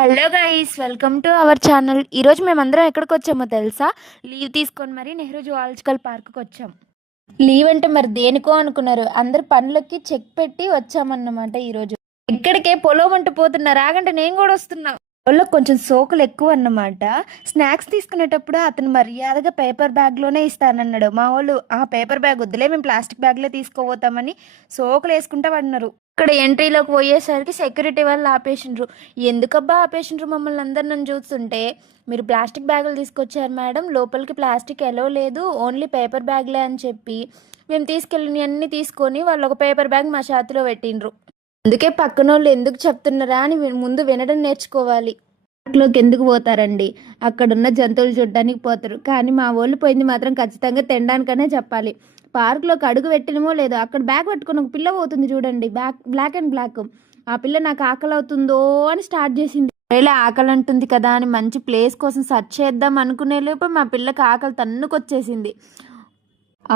Hello guys, welcome to our channel. ఈరోజు మేమందరం ఎక్కడికి వచ్చామో తెలుసా? లీవ్ తీసుకొని మరి నెహ్రూ జువాలజికల్ పార్క్కి వచ్చాం. లీవ్ అంటే మరి దేనికో అనుకున్నారు. అందరు పనులకి చెక్ పెట్టి వచ్చామన్నమాట. ఈరోజు ఇక్కడికే పొలం అంటూ పోతున్నారు. ఆగంటే నేను కూడా వస్తున్నా. వాళ్ళకి కొంచెం సోకులు ఎక్కువ అన్నమాట. స్నాక్స్ తీసుకునేటప్పుడు అతను మర్యాదగా పేపర్ బ్యాగ్లోనే ఇస్తానన్నాడు. మా వాళ్ళు ఆ పేపర్ బ్యాగ్ వద్దులే, మేము ప్లాస్టిక్ బ్యాగ్లో తీసుకోపోతామని సోకులు వేసుకుంటా పడినారు. ఇక్కడ ఎంట్రీలోకి పోయేసరికి సెక్యూరిటీ వాళ్ళు ఆపేసిండ్రు. ఎందుకబ్బా ఆపేసిండ్రు మమ్మల్ని అందరు? నన్ను చూస్తుంటే, మీరు ప్లాస్టిక్ బ్యాగులు తీసుకొచ్చారు మేడం, లోపలికి ప్లాస్టిక్ ఎలో లేదు, ఓన్లీ పేపర్ బ్యాగ్లే అని చెప్పి మేము తీసుకెళ్ళిన అన్నీ తీసుకొని వాళ్ళు ఒక పేపర్ బ్యాగ్ మా చేతిలో పెట్టిండ్రు. అందుకే పక్కన వాళ్ళు ఎందుకు చెప్తున్నారా అని ముందు వినడం నేర్చుకోవాలి. పార్క్లోకి ఎందుకు పోతారండి? అక్కడున్న జంతువులు చూడడానికి పోతారు, కానీ మా వాళ్ళు పోయింది మాత్రం ఖచ్చితంగా తినడానికనే చెప్పాలి. పార్క్లోకి అడుగు పెట్టినమో లేదో అక్కడ బ్యాగ్ పట్టుకుని ఒక పిల్ల పోతుంది చూడండి, బ్లాక్ అండ్ బ్లాక్. ఆ పిల్ల నాకు ఆకలి అవుతుందో అని స్టార్ట్ చేసింది. వేళ ఆకలి అంటుంది కదా అని మంచి ప్లేస్ కోసం సెర్చ్ చేద్దాం అనుకునే లోపు మా పిల్లకి ఆకలి తన్నుకొచ్చేసింది.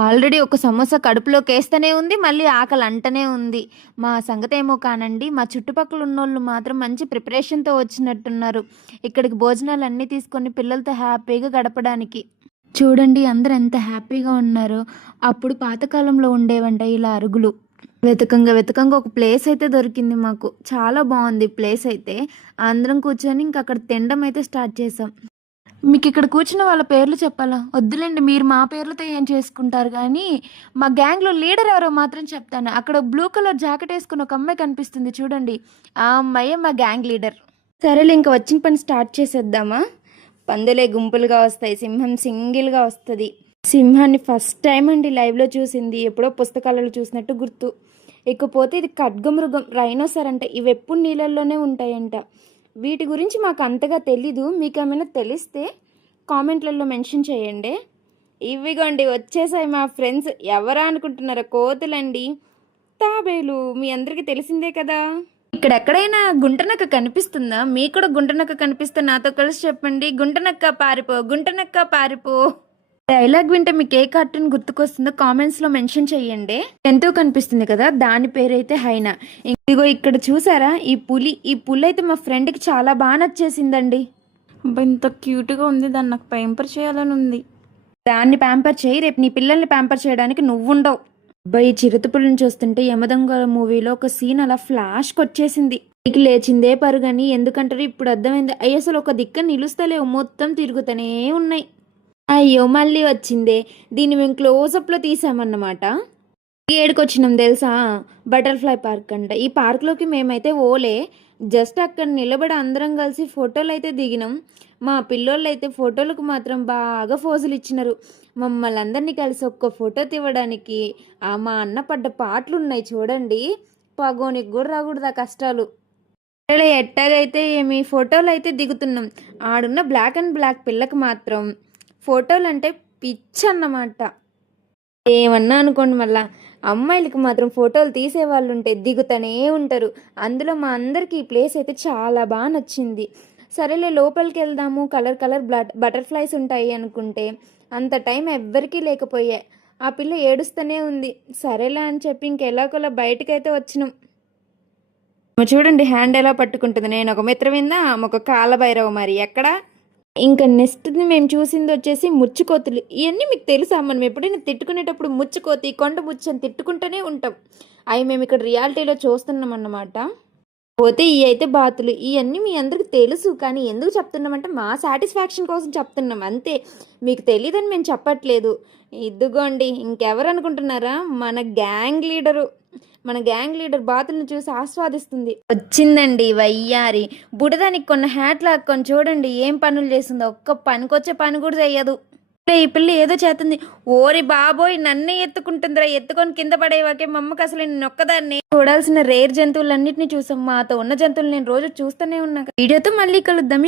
ఆల్రెడీ ఒక సమోసా కడుపులోకి వేస్తూనే ఉంది, మళ్ళీ ఆకలి అంటనే ఉంది. మా సంగతి ఏమో కానండి, మా చుట్టుపక్కల ఉన్నోళ్ళు మాత్రం మంచి ప్రిపరేషన్తో వచ్చినట్టున్నారు ఇక్కడికి భోజనాలు అన్నీ తీసుకొని పిల్లలతో హ్యాపీగా గడపడానికి. చూడండి అందరు ఎంత హ్యాపీగా ఉన్నారో. అప్పుడు పాతకాలంలో ఉండేవంట ఇలా అరుగులు. వెతకంగా ఒక ప్లేస్ అయితే దొరికింది మాకు. చాలా బాగుంది ప్లేస్ అయితే. అందరం కూర్చొని ఇంక అక్కడ తినడం అయితే స్టార్ట్ చేసాం. మీకు ఇక్కడ కూర్చున్న వాళ్ళ పేర్లు చెప్పాలా? వద్దులేండి, మీరు మా పేర్లతో ఏం చేసుకుంటారు. కానీ మా గ్యాంగ్లో లీడర్ ఎవరో మాత్రం చెప్తాను. అక్కడ బ్లూ కలర్ జాకెట్ వేసుకుని ఒక అమ్మాయి కనిపిస్తుంది చూడండి, ఆ అమ్మాయి మా గ్యాంగ్ లీడర్. సరేలే, ఇంకా వచ్చిన పని స్టార్ట్ చేసేద్దామా? పందులే గుంపులుగా వస్తాయి, సింహం సింగిల్గా వస్తుంది. సింహాన్ని ఫస్ట్ టైం అండి లైవ్లో చూసింది, ఎప్పుడో పుస్తకాలలో చూసినట్టు గుర్తు. ఇకపోతే ఇది ఖడ్గమృగం, రైనోసర్ అంట. ఇవి ఎప్పుడు నీళ్ళల్లోనే ఉంటాయంట. వీటి గురించి మాకు అంతగా తెలీదు. మీకు ఏమైనా తెలిస్తే కామెంట్లలో మెన్షన్ చేయండి. ఇవిగోండి వచ్చేసాయి మా ఫ్రెండ్స్. ఎవరా అనుకుంటున్నారా? కోతులండి, తాబేలు. మీ అందరికీ తెలిసిందే కదా. ఇక్కడ ఎక్కడైనా గుంటనక్క కనిపిస్తుందా? మీకు కూడా గుంటనక్క కనిపిస్తే నాతో కలిసి చెప్పండి. గుంటనక్క పారిపో, గుంటనక్క పారిపో. డైలాగ్ వింటే మీకు ఏ కార్టూన్ గుర్తుకొస్తుందో కామెంట్స్లో మెన్షన్ చేయండి. ఎంతో కనిపిస్తుంది కదా, దాని పేరైతే హైనా. ఇదిగో ఇక్కడ చూసారా ఈ పులి అయితే మా ఫ్రెండ్కి చాలా బాగా నచ్చేసిందండి. ఇంత క్యూట్గా ఉంది, దాన్ని నాకు ప్యాంపర్ చేయాలని ఉంది. దాన్ని ప్యాంపర్ చేయి, రేపు నీ పిల్లల్ని ప్యాంపర్ చేయడానికి నువ్వుండవు. అబ్బాయి చిరుతపులిని చూస్తుంటే యమదొంగ మూవీలో ఒక సీన్ అలా ఫ్లాష్కి వచ్చేసింది. నీకు లేచిందే పరుగని ఎందుకంటారు? ఇప్పుడు అర్థమైంది. అయ్యి అసలు ఒక దిక్క నిలుస్తలేవు, మొత్తం తిరుగుతూనే ఉన్నాయి. అయ్యో మళ్ళీ వచ్చిందే. దీన్ని మేము క్లోజప్లో తీసామన్నమాట. ఏడుకి వచ్చినాం తెలుసా? బటర్ఫ్లై పార్క్ అంట. ఈ పార్క్లోకి మేమైతే ఓలే, జస్ట్ అక్కడ నిలబడి అందరం కలిసి ఫోటోలు అయితే దిగినాం. మా పిల్లోళ్ళు అయితే ఫోటోలకు మాత్రం బాగా ఫోజులు ఇచ్చినారు. మమ్మల్ని అందరినీ కలిసి ఒక్క ఫోటో తీయడానికి మా అన్న పడ్డ పాటలు ఉన్నాయి చూడండి. పగోనికి కూడా రాకూడదు ఆ కష్టాలు. ఎట్టాగైతే ఏమి ఫోటోలు అయితే దిగుతున్నాం. ఆడున్న బ్లాక్ అండ్ బ్లాక్ పిల్లకి మాత్రం ఫోటోలు అంటే పిచ్చి అన్నమాట. ఏమన్నా అనుకోండి, మళ్ళా అమ్మాయిలకి మాత్రం ఫోటోలు తీసేవాళ్ళు ఉంటే దిగుతూనే ఉంటారు. అందులో మా అందరికీ ఈ ప్లేస్ అయితే చాలా బాగా నచ్చింది. సరేలే లోపలికి వెళ్దాము, కలర్ కలర్ బటర్ఫ్లైస్ ఉంటాయి అనుకుంటే అంత టైం ఎవ్వరికీ లేకపోయా. ఆ పిల్ల ఏడుస్తూనే ఉంది. సరేలే అని చెప్పి ఇంకెలాగోలా బయటకైతే వచ్చినాం. చూడండి హ్యాండ్ ఎలా పట్టుకుంటుంది. నేను ఒక మిత్రవిందా, ఒక కాలభైరవ. మరి ఎక్కడ ఇంకా నెక్స్ట్ మేము చూసింది వచ్చేసి ముచ్చుకోతులు. ఇవన్నీ మీకు తెలుసా? మనం ఎప్పుడైనా తిట్టుకునేటప్పుడు ముచ్చుకోతి, కొండ ముచ్చు అని తిట్టుకుంటూనే ఉంటాం. అవి మేము ఇక్కడ రియాలిటీలో చూస్తున్నాం అన్నమాట. పోతే ఇవి అయితే బాతులు. ఇవన్నీ మీ అందరికి తెలుసు, కానీ ఎందుకు చెప్తున్నామంటే మా సాటిస్ఫాక్షన్ కోసం చెప్తున్నాం అంతే. మీకు తెలియదని మేము చెప్పట్లేదు. ఇదిగోండి, ఇంకెవరు అనుకుంటున్నారా? మన గ్యాంగ్ లీడర్ బాతులను చూసి ఆస్వాదిస్తుంది. వచ్చిందండి వయ్యారి. బుడదానికి కొన్న హ్యాట్ లాక్కొని చూడండి ఏం పనులు చేస్తుందో. ఒక్క పనికొచ్చే పని కూడా చెయ్యదు. ఈ పిల్ల ఏదో చేస్తుంది. ఓరి బాబోయ్, నన్నే ఎత్తుకుంటుందిరా. ఎత్తుకొని కింద పడేవాకే మా అమ్మకి అసలు నేను ఒక్కదాన్ని. చూడాల్సిన రేర్ జంతువులన్నింటినీ చూసాం. మాతో ఉన్న జంతువులు నేను రోజు చూస్తూనే ఉన్నా. వీడియోతో మళ్ళీ కలుద్దాం.